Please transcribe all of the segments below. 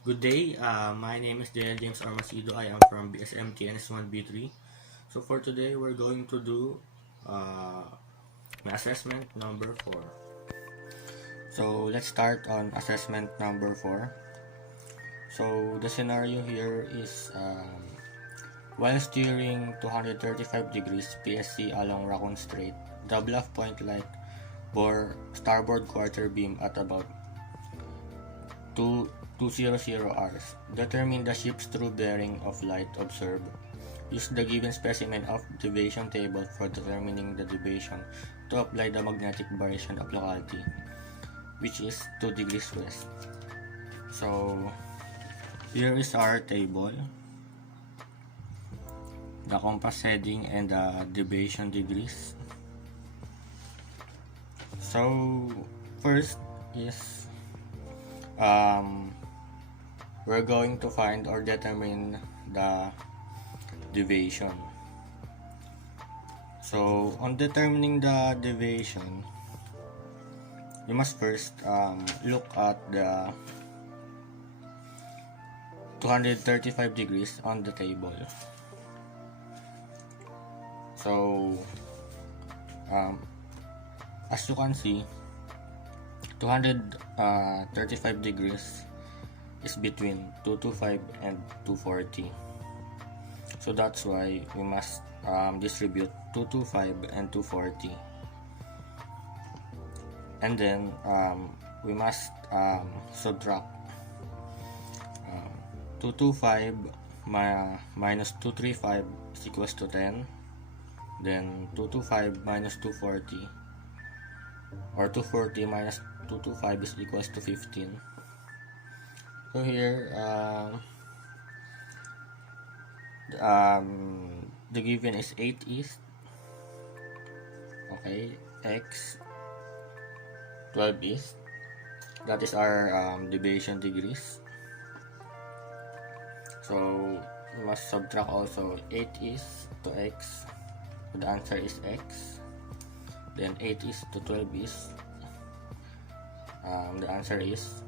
Good day, my name is Daniel James Armacido. I am from BSMT-NS1B3. So for today, we're going to do uh, my assessment number 4. So let's start on assessment number 4. So the scenario here is while steering 235 degrees PSC along Raccoon Strait, the bluff point light bore starboard quarter beam at about 200 hours. Determine the ship's true bearing of light observed. Use the given specimen of deviation table for determining the deviation to apply the magnetic variation of locality, which is 2 degrees west. So here is our table, the compass heading and the deviation degrees. So first is we're going to find or determine the deviation. So on determining the deviation, you must first look at the 235 degrees on the table. So as you can see, 235 degrees is between 225 and 240. So that's why we must distribute 225 and 240. And then we must subtract 225 minus 235 is equals to 10. Then 225 minus 240, or 240 minus 225 is equals to 15. So here the given is 8 east, okay, x 12 east. That is our deviation degrees. So we must subtract also 8 east to x. So the answer is x. Then 8 east to 12 east. The answer is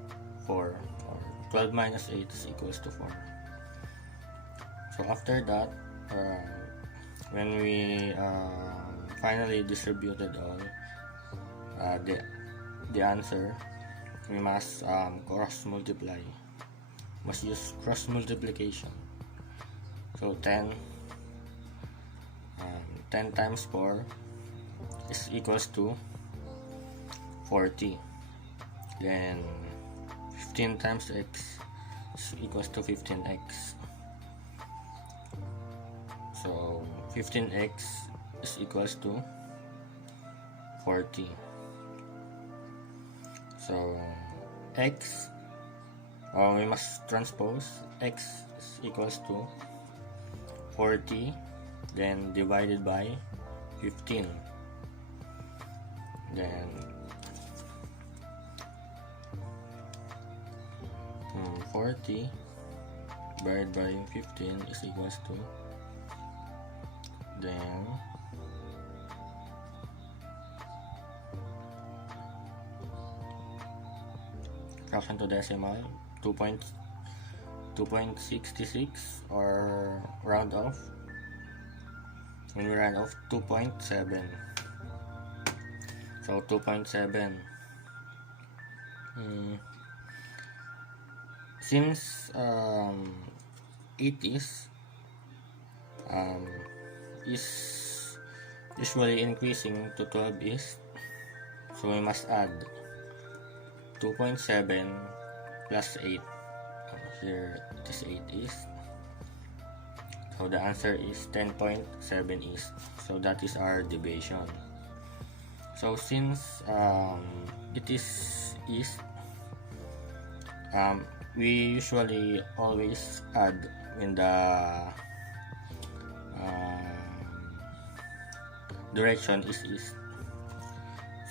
4. Or 12 minus 8 is equals to 4. So after that, when we finally distributed all the answer, we must cross multiply. Must use cross multiplication. So 10 times 4 is equals to 40. Then 15 times x is equals to 15x. So 15x is equals to 40. So x, we must transpose x is equals to 40, then divided by 15. Then 40 divided by 15 is equals to, then fraction to decimal 2.66, or round off. When we round off, 2.7. So 2.7. Since it is usually increasing to 12 east, so we must add 2.7 plus 8. Here it is 8 east. So the answer is 10.7 east. So that is our deviation. So since it is east, we usually always add when the direction is east.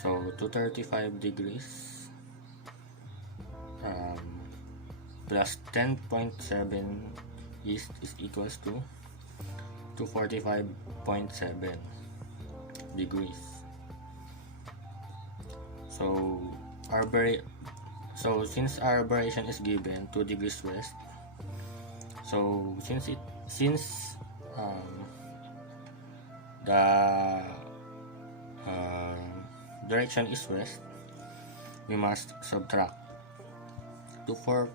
So 235 degrees plus 10.7 east is equals to 245.7 degrees. So So since our variation is given 2 degrees west, so since the direction is west, we must subtract 245.7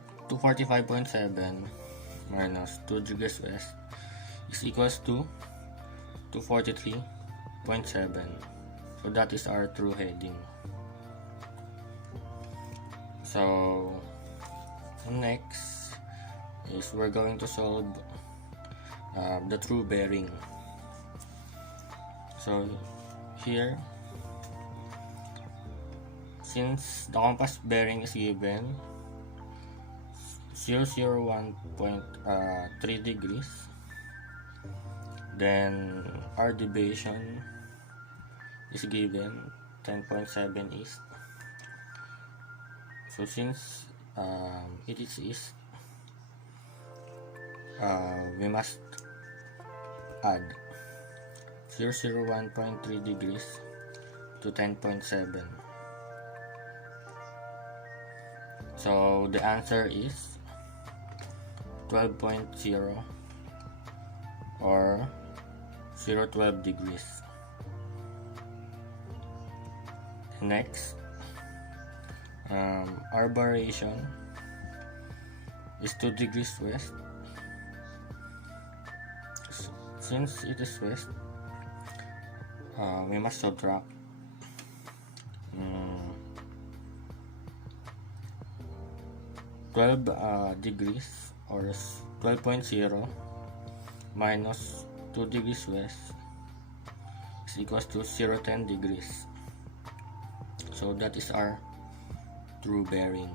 minus 2 degrees west is equals to 243.7. So that is our true heading. So next is we're going to solve the true bearing. So here, since the compass bearing is given 001.3 degrees, then our deviation is given 10.7 east. So since it is east, we must add 001.3 degrees to 10.7. So the answer is 12.0 or 012 degrees. Next, our variation is 2 degrees west. Since it is west, we must subtract 12 degrees or 12.0 minus 2 degrees west is equals to 010 degrees. So that is our true bearing.